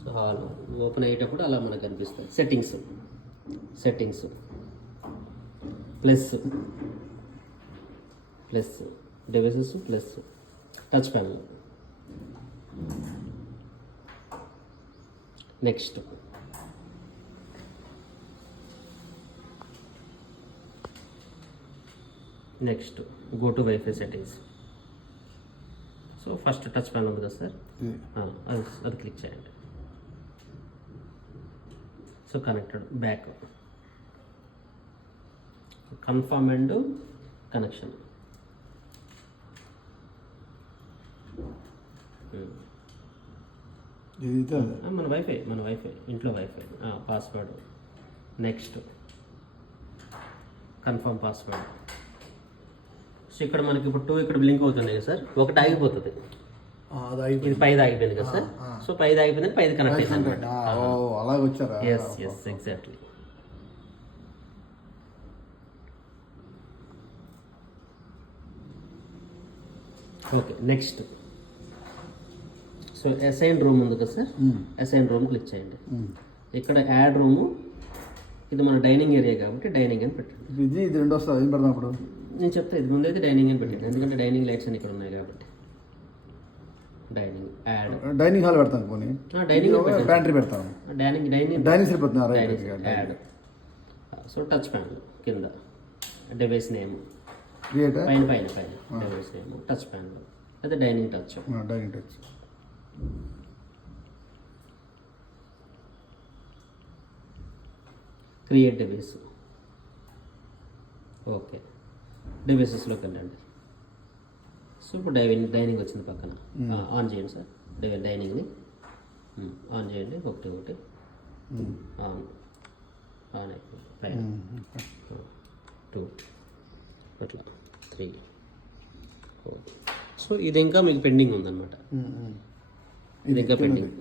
So hall open అయ్యేటప్పుడు అలా మనకు కనిపిస్తుంది. Settings plus devices plus touch panel. Next go to wifi settings. So first touch panel ఉంది కదా సార్, అది క్లిక్ చేయండి. So connected back confirm and connection. మన వైఫై ఇంట్లో wifi. Password next confirm password. So ఇక్కడ మనకి ఇప్పుడు 2 ఇక్కడ బ్లింక్ అవుతున్నాయి కదా సార్, ఒకటి ఆగిపోతుంది. ఇది 5 ఆగిపోయింది కదా సార్. సో 5 ఆగిపోయింది, 5 కనెక్ట్ అయింది. Yes exactly. Okay next. So assign room ఉంది కదా సార్, అసైన్ రూమ్ క్లిక్ చేయండి. ఇక్కడ యాడ్ రూము, ఇది మన డైనింగ్ ఏరియా కాబట్టి డైనింగ్ అని పెట్టండి. ఇది 2 వస్తుంది, ఏం పెడదాం అప్పుడు? నేను చెప్తా, ఇది ముందు అయితే డైనింగ్ అని పెట్టండి, ఎందుకంటే డైనింగ్ లైట్స్ అని ఇక్కడ ఉన్నాయి కాబట్టి. డైనింగ్ హాల్ పెడతాను, పోనీ డైనింగ్ ప్యాంట్రీ పెడతాను. డైనింగ్ సరిపోతుంది. యాడ్. సో టచ్ ప్యానల్ కింద డివైస్ నేమ్ పైన డివైస్ నేమ్ టచ్ ప్యానల్, అదే dining touch. Create device. Okay డివైసెస్లోకి వెళ్ళండి. సో ఇప్పుడు డైనింగ్ వచ్చింది పక్కన. ఆన్ చేయండి సార్ డైనింగ్ని, ఆన్ చేయండి. ఒకటి ఆన్ అయిపోయింది. పైన 2 అట్లా 3 4. సో ఇది ఇంకా మీకు పెండింగ్ ఉందన్నమాట, ఇది ఇంకా పెండింగ్.